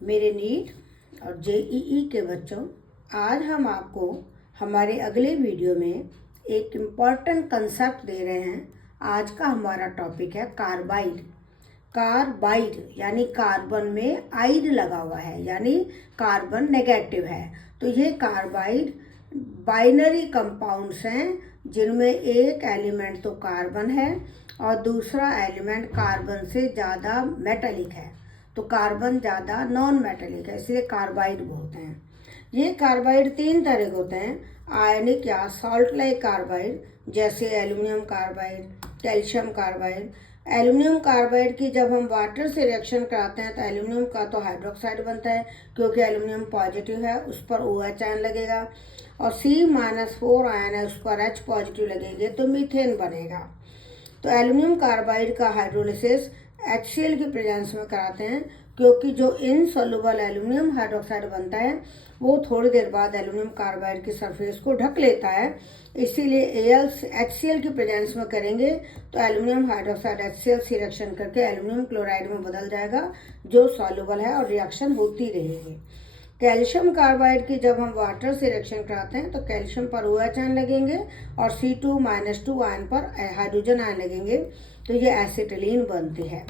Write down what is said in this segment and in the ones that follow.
मेरे नीट और जेईई के बच्चों, आज हम आपको हमारे अगले वीडियो में एक इम्पॉर्टेंट कंसेप्ट दे रहे हैं। आज का हमारा टॉपिक है कार्बाइड। कार्बाइड यानी कार्बन में आइड लगा हुआ है, यानी कार्बन नेगेटिव है। तो ये कार्बाइड बाइनरी कंपाउंड्स हैं जिनमें एक एलिमेंट तो कार्बन है और दूसरा एलिमेंट कार्बन से ज़्यादा मेटालिक है। तो कार्बन ज़्यादा नॉन मेटालिक है, इसलिए कार्बाइड बोलते हैं। ये कार्बाइड तीन तरह के होते हैं, आयनिक या सॉल्ट लाइक कार्बाइड, जैसे aluminium carbide, calcium carbide. Aluminium carbide की जब हम वाटर से रिएक्शन कराते हैं तो एल्युमिनियम का तो हाइड्रोक्साइड बनता है, क्योंकि एल्युमिनियम पॉजिटिव है, उस पर OH आयन लगेगा, और C-4 आयन है, उस पर H पॉजिटिव लगेंगे तो मीथेन बनेगा। तो एल्युमिनियम कार्बाइड का हाइड्रोलिसिस HCl की प्रेजेंस में कराते हैं, क्योंकि जो इनसॉल्युबल एल्युमिनियम हाइड्रोक्साइड बनता है वो थोड़ी देर बाद एल्युमिनियम कार्बाइड की सरफेस को ढक लेता है। इसीलिए HCl की प्रेजेंस में करेंगे तो एल्युमिनियम हाइड्रोक्साइड HCl से रिएक्शन करके एल्युमिनियम क्लोराइड में बदल जाएगा, जो सॉल्युबल है, और रिएक्शन होती रहेगी। कैल्शियम कार्बाइड की जब हम वाटर से रिएक्शन कराते हैं तो कैल्शियम पर OH आयन लगेंगे और C2-2 आयन पर हाइड्रोजन आयन लगेंगे, तो ये एसिटिलीन बनती है।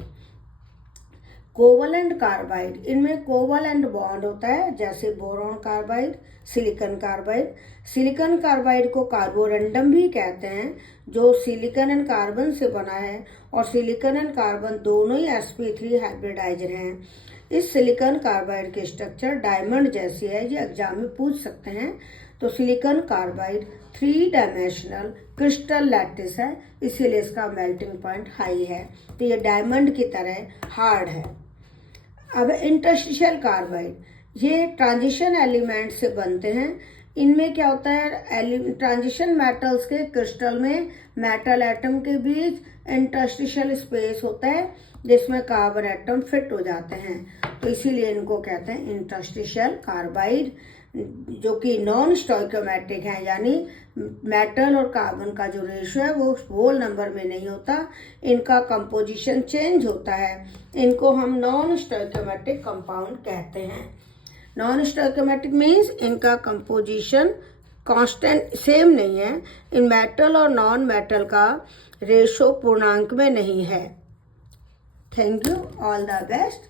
कोवलेंट कार्बाइड, इनमें कोवलेंट बॉन्ड होता है, जैसे boron carbide, silicon carbide. Silicon carbide को कार्बोरंडम भी कहते हैं, जो सिलिकॉन एंड कार्बन से बना है, और सिलिकॉन एंड कार्बन दोनों ही sp3 हाइब्रिडाइजर हैं। इस सिलिकॉन कार्बाइड की स्ट्रक्चर डायमंड जैसी है, ये एग्जाम में पूछ सकते हैं। तो silicon carbide 3 dimensional crystal lattice है, इसीलिए इसका मेल्टिंग पॉइंट हाई है, तो ये डायमंड की तरह हार्ड है। अब इंटरस्टिशियल कार्बाइड, ये ट्रांजिशन एलिमेंट से बनते हैं। इनमें क्या होता है, ट्रांजिशन मेटल्स के क्रिस्टल में मेटल एटम के बीच इंटरस्टिशियल स्पेस होता है, जिसमें कार्बन एटम फिट हो जाते हैं, तो इसीलिए इनको कहते हैं इंटरस्टिशियल कार्बाइड, जो कि नॉन स्टोइकोमेट्रिक है, यानी मेटल और कार्बन का जो रेशियो है वो होल नंबर में नहीं होता, इनका कंपोजिशन चेंज होता है। इनको हम नॉन स्टोइकोमेट्रिक कंपाउंड कहते हैं। नॉन स्टोइकोमेट्रिक मीन्स इनका कंपोजिशन कांस्टेंट सेम नहीं है, इन मेटल और नॉन मेटल का रेशो पूर्णांक में नहीं है। Thank you, all the best.